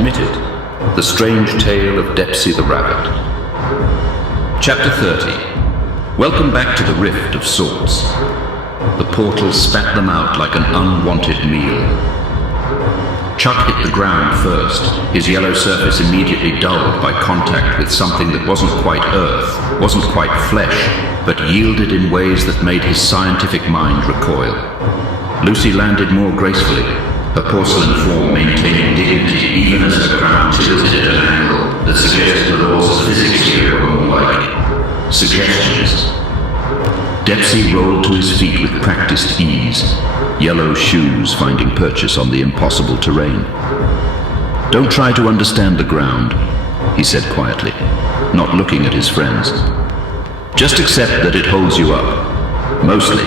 admitted, the strange tale of Depsey the rabbit. Chapter 30. Welcome back to the rift of sorts. The portal spat them out like an unwanted meal. Chuck hit the ground first, his yellow surface immediately dulled by contact with something that wasn't quite earth, wasn't quite flesh, but yielded in ways that made his scientific mind recoil. Lucy landed more gracefully, her porcelain form maintaining dignity even as her crown tilted at an angle that suggested the laws of physics here were more like suggestions. Depsey rolled to his feet with practiced ease, yellow shoes finding purchase on the impossible terrain. "Don't try to understand the ground," he said quietly, not looking at his friends. "Just accept that it holds you up. Mostly.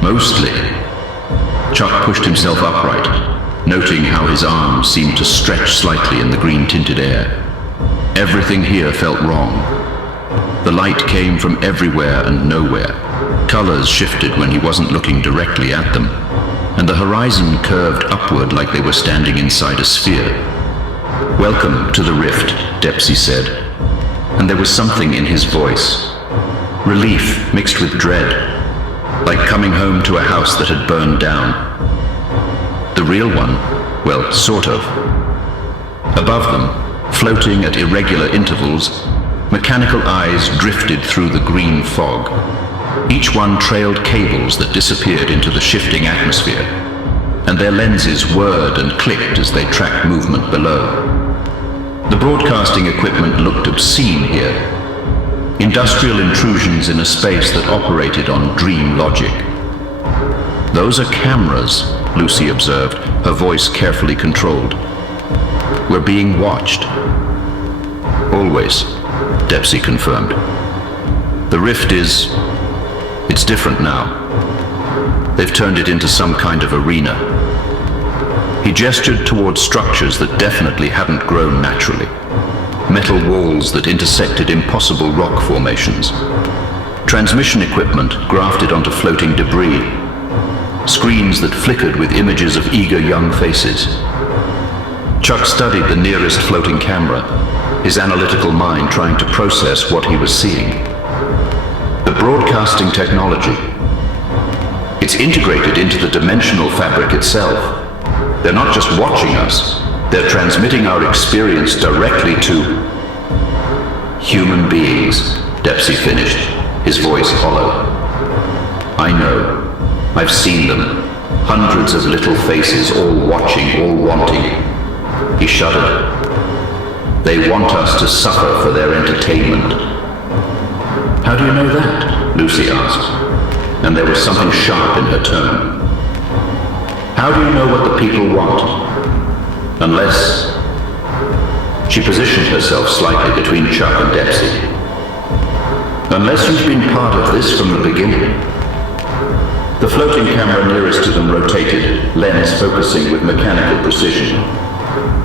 Mostly." Chuck pushed himself upright, noting how his arms seemed to stretch slightly in the green-tinted air. Everything here felt wrong. The light came from everywhere and nowhere. Colors shifted when he wasn't looking directly at them, and the horizon curved upward like they were standing inside a sphere. "Welcome to the rift," Depsey said, and there was something in his voice. Relief mixed with dread, like coming home to a house that had burned down. The real one, well, sort of. Above them, floating at irregular intervals, mechanical eyes drifted through the green fog. Each one trailed cables that disappeared into the shifting atmosphere, and their lenses whirred and clicked as they tracked movement below. The broadcasting equipment looked obscene here. Industrial intrusions in a space that operated on dream logic. "Those are cameras," Lucy observed, her voice carefully controlled. "We're being watched." "Always," Depsey confirmed. "The rift it's different now. They've turned it into some kind of arena." He gestured towards structures that definitely hadn't grown naturally. Metal walls that intersected impossible rock formations. Transmission equipment grafted onto floating debris. Screens that flickered with images of eager young faces. Chuck studied the nearest floating camera, his analytical mind trying to process what he was seeing. The broadcasting technology. It's integrated into the dimensional fabric itself. They're not just watching us, they're transmitting our experience directly to human beings, Depsey finished, his voice hollow. "I know. I've seen them. Hundreds of little faces, all watching, all wanting." He shuddered. "They want us to suffer for their entertainment." "How do you know that?" Lucy asked, and there was something sharp in her tone. "How do you know what the people want? Unless..." She positioned herself slightly between Chuck and Depsey. "Unless you've been part of this from the beginning." The floating camera nearest to them rotated, lens focusing with mechanical precision.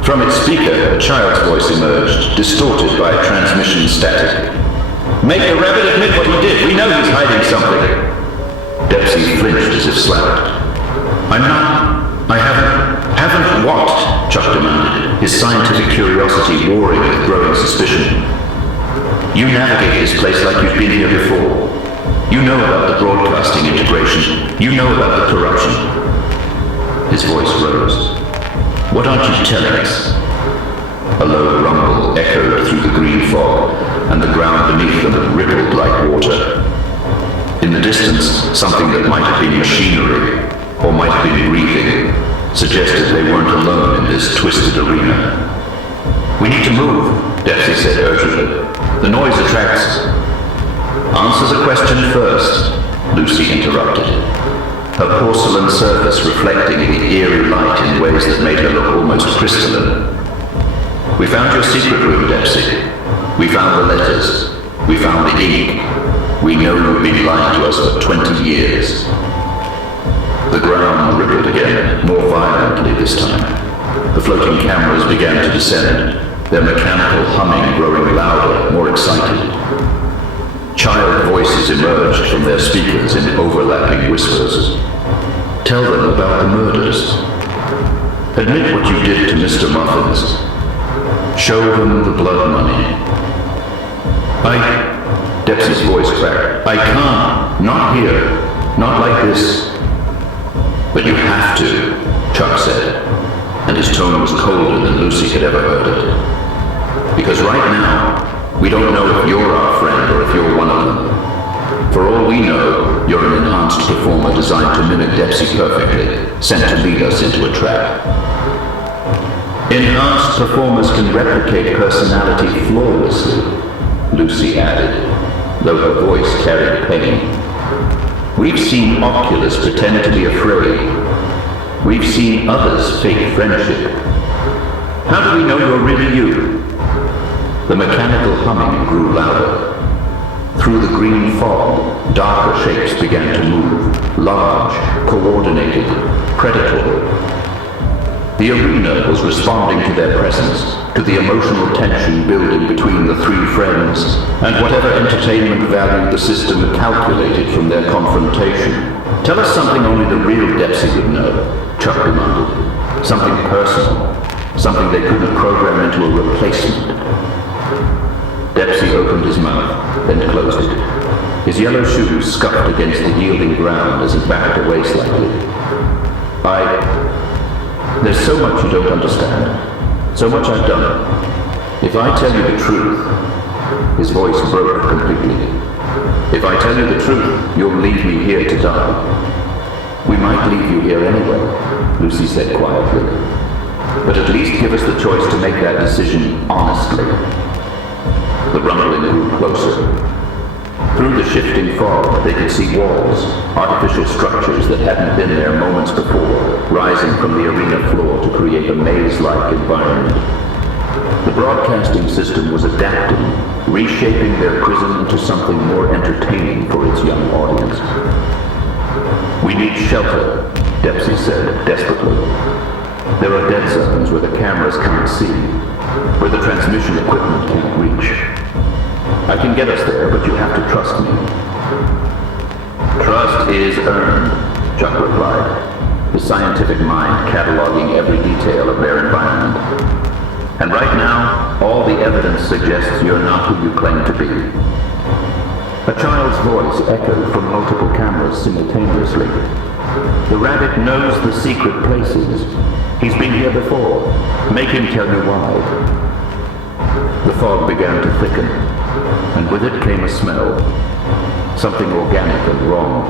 From its speaker, a child's voice emerged, distorted by transmission static. "Make the rabbit admit what he did. We know he's hiding something." Depsey flinched as if slapped. I haven't what?" Chuck demanded, his scientific curiosity warring with growing suspicion. "You navigate this place like you've been here before. You know about the broadcasting integration. You know about the corruption." His voice rose. "What aren't you telling us?" A low rumble echoed through the green fog, and the ground beneath them rippled like water. In the distance, something that might have been machinery, or might have been breathing, suggested they weren't alone in this twisted arena. "We need to move," Depsey said urgently. "The noise attracts..." "Answer the question first," Lucy interrupted, her porcelain surface reflecting the eerie light in ways that made her look almost crystalline. "We found your secret room, Depsey. We found the letters. We found the ink. We know you've been lying to us for 20 years. The ground rippled again, more violently this time. The floating cameras began to descend, their mechanical humming growing louder, more excited. Child voices emerged from their speakers in overlapping whispers. "Tell them about the murders." Admit what you did to Mr. Muffins. Show them the blood money. Depsey's voice cracked. I can't. Not here. Not like this. But you have to, Chuck said, and his tone was colder than Lucy had ever heard it. Because right now, we don't know if you're our friend or if you're one of them. For all we know, you're an enhanced performer designed to mimic Depsey perfectly, sent to lead us into a trap. Enhanced performers can replicate personality flawlessly, Lucy added, though her voice carried pain. We've seen Oculus pretend to be afraid. We've seen others fake friendship. How do we know you're really you? The mechanical humming grew louder. Through the green fog, darker shapes began to move, large, coordinated, predatory. The arena was responding to their presence, to the emotional tension building between the three friends, and whatever entertainment value the system had calculated from their confrontation. Tell us something only the real Depsey would know, Chuck demanded. Something personal, something they couldn't program into a replacement. Depsey opened his mouth, then closed it. His yellow shoes scuffed against the yielding ground as he backed away slightly. There's so much you don't understand. So much I've done. If I tell you the truth, his voice broke completely. If I tell you the truth, you'll leave me here to die. We might leave you here anyway, Lucy said quietly. But at least give us the choice to make that decision honestly. The rumbling grew closer. Through the shifting fog, they could see walls, artificial structures that hadn't been there moments before, rising from the arena floor to create a maze-like environment. The broadcasting system was adapting, reshaping their prison into something more entertaining for its young audience. We need shelter, Depsey said, desperately. There are dead zones where the cameras can't see, where the transmission equipment can't reach. I can get us there, but you have to trust me. Trust is earned, Chuck replied, his scientific mind cataloging every detail of their environment. And right now, all the evidence suggests you're not who you claim to be. A child's voice echoed from multiple cameras simultaneously. The rabbit knows the secret places. He's been here before. Make him tell you why. The fog began to thicken, and with it came a smell. Something organic and wrong,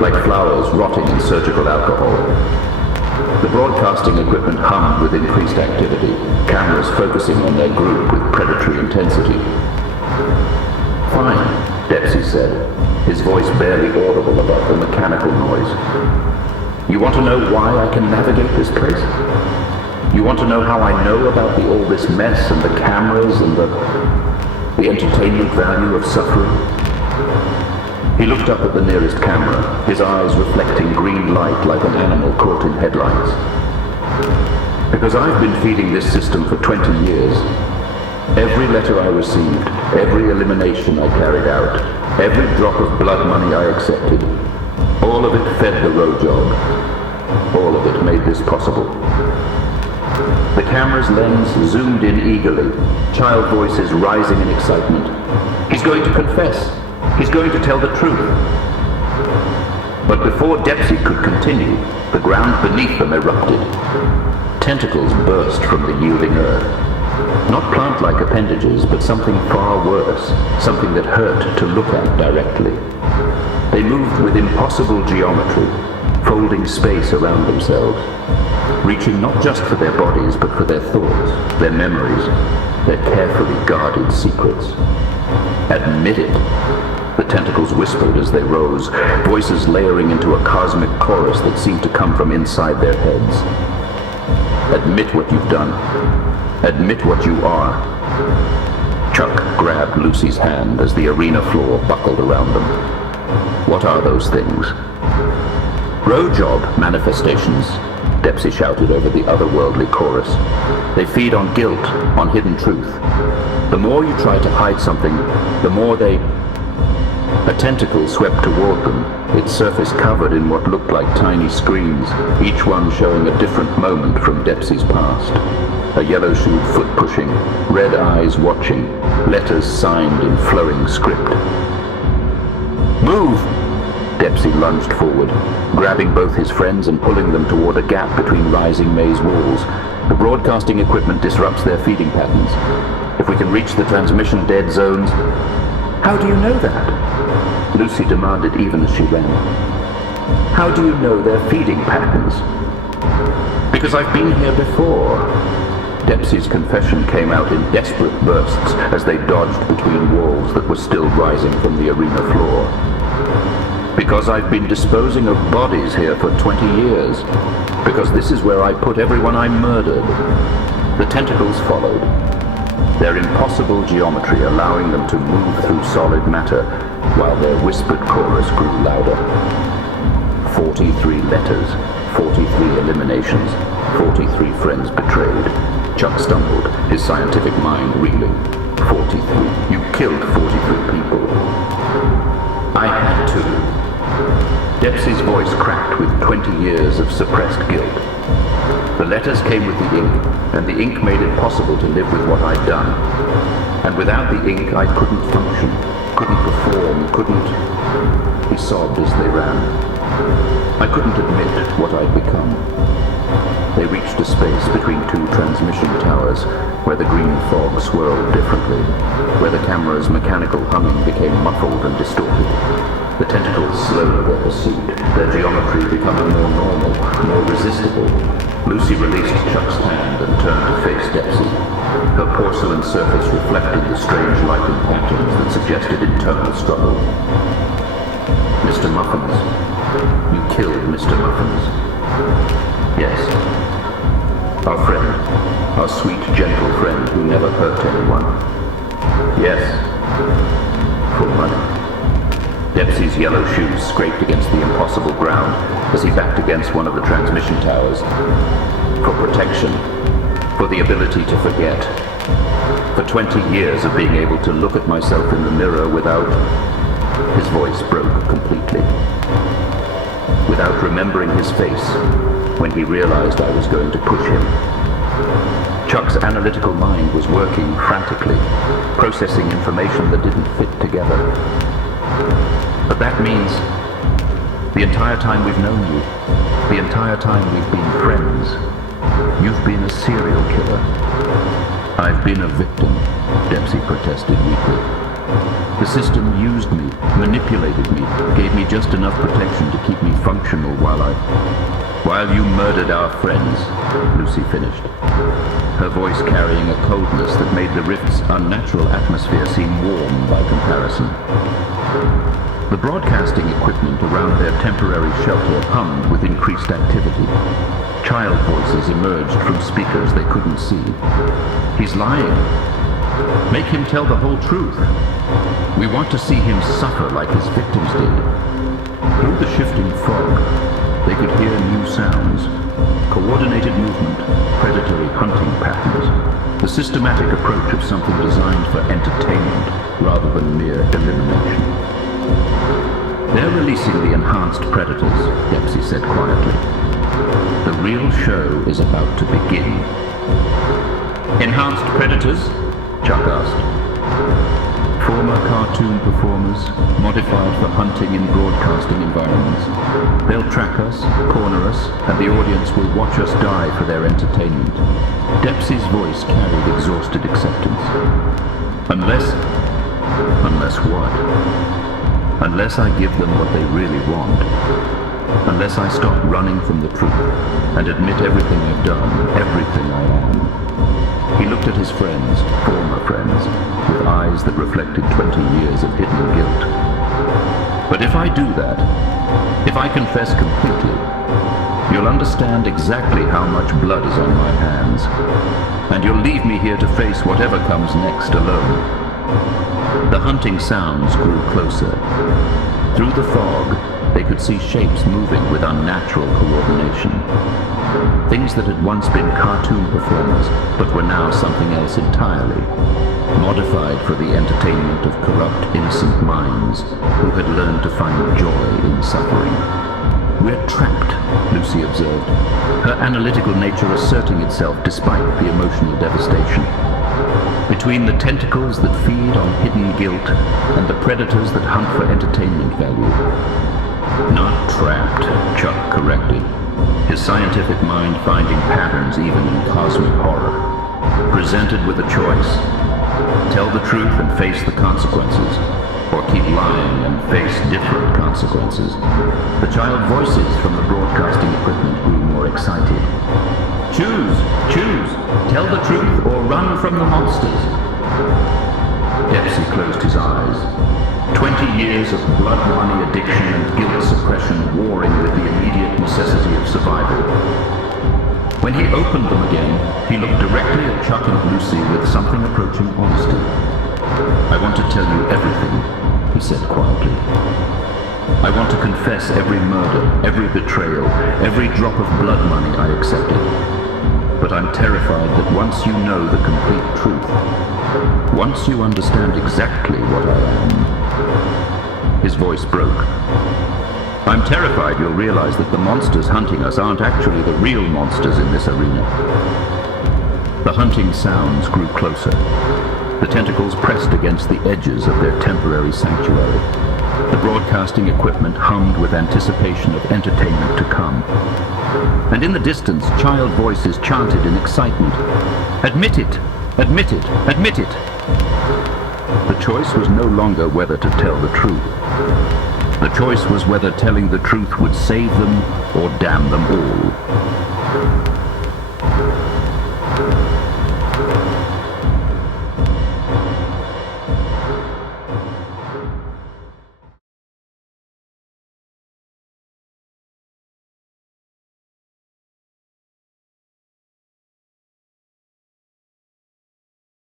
like flowers rotting in surgical alcohol. The broadcasting equipment hummed with increased activity, cameras focusing on their group with predatory intensity. Fine, Depsey said, his voice barely audible above the mechanical noise. You want to know why I can navigate this place? You want to know how I know about all this mess and the cameras and the entertainment value of suffering? He looked up at the nearest camera, his eyes reflecting green light like an animal caught in headlights. Because I've been feeding this system for 20 years. Every letter I received, every elimination I carried out, every drop of blood money I accepted, all of it fed the road job. All of it made this possible. The camera's lens zoomed in eagerly, child voices rising in excitement. He's going to confess. He's going to tell the truth. But before Depsey could continue, the ground beneath them erupted. Tentacles burst from the yielding earth. Not plant-like appendages, but something far worse, something that hurt to look at directly. They moved with impossible geometry, folding space around themselves, reaching not just for their bodies, but for their thoughts, their memories, their carefully guarded secrets. Admit it, the tentacles whispered as they rose, voices layering into a cosmic chorus that seemed to come from inside their heads. Admit what you've done. Admit what you are. Chuck grabbed Lucy's hand as the arena floor buckled around them. What are those things? Road job manifestations, Depsey shouted over the otherworldly chorus. They feed on guilt, on hidden truth. The more you try to hide something, the more they... A tentacle swept toward them, its surface covered in what looked like tiny screens, each one showing a different moment from Depsey's past. A yellow-shoed foot pushing, red eyes watching, letters signed in flowing script. "Move!" Depsey lunged forward, grabbing both his friends and pulling them toward a gap between rising maze walls. The broadcasting equipment disrupts their feeding patterns. If we can reach the transmission dead zones... "How do you know that?" Lucy demanded even as she ran. "How do you know their feeding patterns?" "Because I've been here before." Depsey's confession came out in desperate bursts as they dodged between walls that were still rising from the arena floor. "Because I've been disposing of bodies here for 20 years. Because this is where I put everyone I murdered." The tentacles followed, their impossible geometry allowing them to move through solid matter while their whispered chorus grew louder. 43 letters, 43 eliminations, 43 friends betrayed. Chuck stumbled, his scientific mind reeling. 43. You killed 43 people. "I had to." Depsey's voice cracked with 20 years of suppressed guilt. The letters came with the ink, and the ink made it possible to live with what I'd done. And without the ink, I couldn't function, couldn't perform, couldn't... He sobbed as they ran. I couldn't admit what I'd become. They reached a space between two transmission towers, where the green fog swirled differently, where the camera's mechanical humming became muffled and distorted. The tentacles slowed their pursuit, their geometry becoming more normal, more resistible. Lucy released Chuck's hand and turned to face Depsey. Her porcelain surface reflected the strange lighting patterns that suggested internal struggle. "Mr. Muffins. You killed Mr. Muffins." "Yes. Our friend. Our sweet, gentle friend who never hurt anyone." "Yes. For money." Depsey's yellow shoes scraped against the impossible ground as he backed against one of the transmission towers. "For protection. For the ability to forget. For 20 years of being able to look at myself in the mirror without..." His voice broke completely. "Without remembering his face when he realized I was going to push him." Chuck's analytical mind was working frantically, processing information that didn't fit together. "But that means the entire time we've known you, the entire time we've been friends, you've been a serial killer." "I've been a victim," Depsey protested weakly. "The system used me, manipulated me, gave me just enough protection to keep me functional while you murdered our friends," Lucy finished, her voice carrying a coldness that made the rift's unnatural atmosphere seem warm by comparison. The broadcasting equipment around their temporary shelter hummed with increased activity. Child voices emerged from speakers they couldn't see. "He's lying. Make him tell the whole truth. We want to see him suffer like his victims did." Through the shifting fog, they could hear new sounds. Coordinated movement, predatory hunting patterns, the systematic approach of something designed for entertainment rather than mere elimination. "They're releasing the enhanced predators," Depsey said quietly. "The real show is about to begin." "Enhanced predators?" Chuck asked. "Former cartoon performers, modified for hunting in broadcasting environments. They'll track us, corner us, and the audience will watch us die for their entertainment." Depsey's voice carried exhausted acceptance. Unless what? Unless I give them what they really want. Unless I stop running from the truth and admit everything I've done, everything I am. He looked at his friends, former friends, with eyes that reflected 20 years of hidden guilt. "But if I do that, if I confess completely, you'll understand exactly how much blood is on my hands, and you'll leave me here to face whatever comes next alone." The hunting sounds grew closer. Through the fog, they could see shapes moving with unnatural coordination. Things that had once been cartoon performers, but were now something else entirely. modified for the entertainment of corrupt, innocent minds who had learned to find joy in suffering. "We're trapped," Lucy observed, her analytical nature asserting itself despite the emotional devastation. "Between the tentacles that feed on hidden guilt and the predators that hunt for entertainment value." "Not trapped," Chuck corrected, his scientific mind finding patterns even in cosmic horror. "Presented with a choice. Tell the truth and face the consequences, or keep lying and face different consequences." The child voices from the broadcasting equipment grew more excited. "Choose! Choose! Tell the truth or run from the monsters!" Depsey closed his eyes. 20 years of blood money addiction and guilt suppression warring with the immediate necessity of survival. When he opened them again, he looked directly at Chuck and Lucy with something approaching honesty. "I want to tell you everything," he said quietly. "I want to confess every murder, every betrayal, every drop of blood money I accepted. But I'm terrified that once you know the complete truth, once you understand exactly what I am..." His voice broke. "I'm terrified you'll realize that the monsters hunting us aren't actually the real monsters in this arena." The hunting sounds grew closer. The tentacles pressed against the edges of their temporary sanctuary. The broadcasting equipment hummed with anticipation of entertainment to come. And in the distance, child voices chanted in excitement, "Admit it! Admit it! Admit it!" The choice was no longer whether to tell the truth. The choice was whether telling the truth would save them or damn them all.